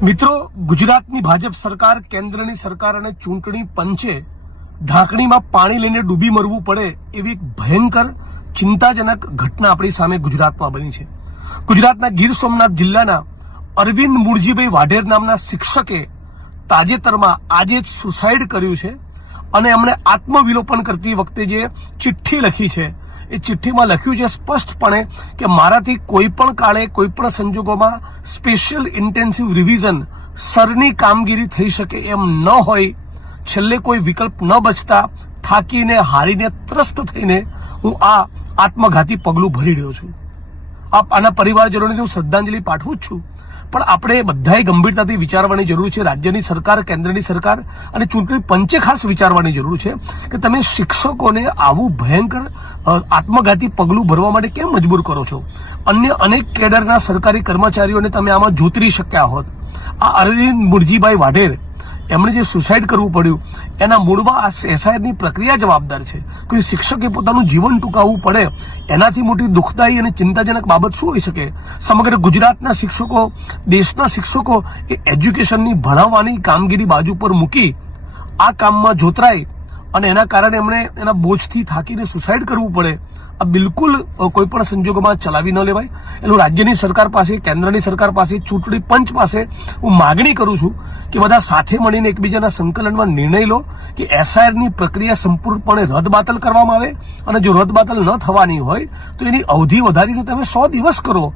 મિત્રો, ગુજરાતની ભાજપ સરકાર કેન્દ્રની સરકાર અને ચૂંટણી પંચે ઢાંકણીમાં પાણી લઈને ડૂબી મરવું પડે એવી એક ભયંકર, ચિંતાજનક ઘટના આપણી સામે ગુજરાતમાં બની છે. ગુજરાતના ગીર સોમનાથ જિલ્લાના અરવિંદ મુરજીભાઈ વાઢેર નામના શિક્ષકે તાજેતરમાં આજે જ સુસાઇડ કર્યું છે અને એમણે આત્મવિલોપન કરતી વખતે જે ચિઠ્ઠી લખી છે એ ચિઠ્ઠીમાં લખ્યું છે સ્પષ્ટપણે કે મારાથી કોઈ પણ કાળે, કોઈ પણ સંજોગોમાં સ્પેશિયલ ઇન્ટેન્સિવ રિવિઝન સરની કામગીરી થઈ શકે એમ ન હોય, છેલ્લે કોઈ વિકલ્પ ન બચતા, થાકીને, હારીને, ત્રસ્ત થઈને હું આ આત્મઘાતી પગલું ભરી રહ્યો છું. આપ આના પરિવારજનોને હું શ્રદ્ધાંજલિ પાઠવું જ છું. પણ આપણે બધાએ ગંભીરતાથી વિચારવાની જરૂર છે. રાજ્યની સરકાર, કેન્દ્રની સરકાર અને ચૂંટણી પંચે ખાસ વિચારવાની જરૂર છે કે તમે શિક્ષકોને આવું ભયંકર આત્મઘાતી પગલું ભરવા માટે કેમ મજબૂર કરો છો? અન્ય અનેક કેડરના સરકારી કર્મચારીઓને તમે આમાં જોતરી શક્યા હોત. આ અરવિંદ મુરજીભાઈ વાઢેર એમણે જે સુસાઇડ કરવું પડ્યું, એના મૂળમાં આ એસઆઈઆરની પ્રક્રિયા જવાબદાર છે. કોઈ શિક્ષકે પોતાનું જીવન ટૂંકાવવું પડે, એનાથી મોટી દુઃખદાયી અને ચિંતાજનક બાબત શું હોઈ શકે? સમગ્ર ગુજરાતના શિક્ષકો, દેશના શિક્ષકો એ એજ્યુકેશનની ભણાવવાની કામગીરી બાજુ પર મૂકી આ કામમાં જોતરાય અને એના કારણે એમણે એના બોજથી થાકીને સુસાઇડ કરવું પડે. આ બિલકુલ કોઈ પણ સંજોગોમાં ચલાવી ન લેવાય. એનું રાજ્યની સરકાર પાસે, કેન્દ્રની સરકાર પાસે, ચૂંટણી પંચ પાસે હું માગણી કરું છું કે બધા સાથે મળીને એકબીજાના સંકલનમાં નિર્ણય લો કે એસઆઈઆરની પ્રક્રિયા સંપૂર્ણપણે રદબાતલ કરવામાં આવે અને જો રદબાતલ ન થવાની હોય, તો એની અવધિ વધારીને તમે સો દિવસ કરો.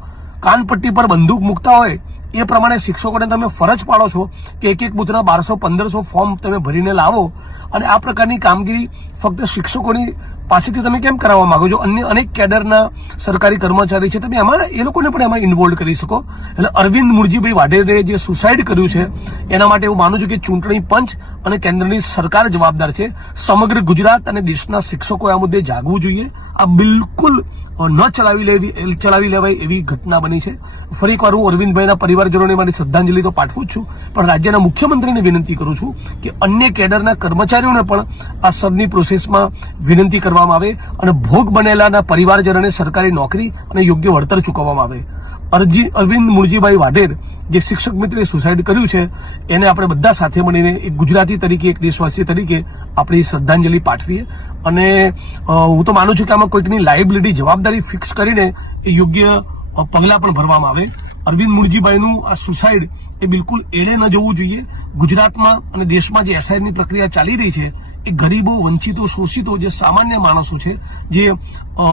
કાનપટ્ટી પર બંદૂક મૂકતા હોય, એ પ્રમાણે શિક્ષકોને તમે ફરજ પાડો છો કે એક એક બુથના બારસો પંદરસો ફોર્મ તમે ભરીને લાવો. અને આ પ્રકારની કામગીરી ફક્ત શિક્ષકોની પાસેથી તમે કેમ કરાવવા માંગો છો? અન્ય અનેક કેડરના સરકારી કર્મચારી છે, તમે એમાં એ લોકોને પણ એમાં ઇન્વોલ્વ કરી શકો. એટલે અરવિંદ મુરજીભાઈ વાઢેરે જે સુસાઇડ કર્યું છે, એના માટે હું માનું છું કે ચૂંટણી પંચ અને કેન્દ્રની સરકાર જવાબદાર છે. સમગ્ર ગુજરાત અને દેશના શિક્ષકો આ મુદ્દે જાગવું જોઈએ. આ બિલકુલ ન ચલાવી લેવી ચલાવી લેવાય એવી ઘટના બની છે. ફરી એકવાર હું અરવિંદભાઈના પરિવારજનોને મારી શ્રદ્ધાંજલિ તો પાઠવું જ છું, પણ રાજ્યના મુખ્યમંત્રીને વિનંતી કરું છું કે અન્ય કેડરના કર્મચારીઓને પણ આ સબની પ્રોસેસમાં વિનંતી કરવામાં આવે અને ભોગ બનેલાના પરિવારજનોને સરકારી નોકરી અને યોગ્ય વળતર ચૂકવવામાં આવે. અરજી અરવિંદ મુળજીભાઈ વાઢેર, જે શિક્ષક મિત્રે સુસાઇડ કર્યું છે, એને આપણે બધા સાથે મળીને એક ગુજરાતી તરીકે, એક દેશવાસી તરીકે આપણી શ્રદ્ધાંજલિ પાઠવીએ. અને હું તો માનું છું કે આમાં કોઈકની લાયબિલિટી જવાબદારી ફિક્સ કરીને એ યોગ્ય પગલાં પણ ભરવામાં આવે. અરવિંદ મુરજીભાઈનું આ સુસાઇડ એ બિલકુલ એળે ન જવું જોઈએ. ગુજરાતમાં અને દેશમાં જે એસઆઈની પ્રક્રિયા ચાલી રહી છે, એ ગરીબો, વંચિતો, શોષિતો જે સામાન્ય માણસો છે, જે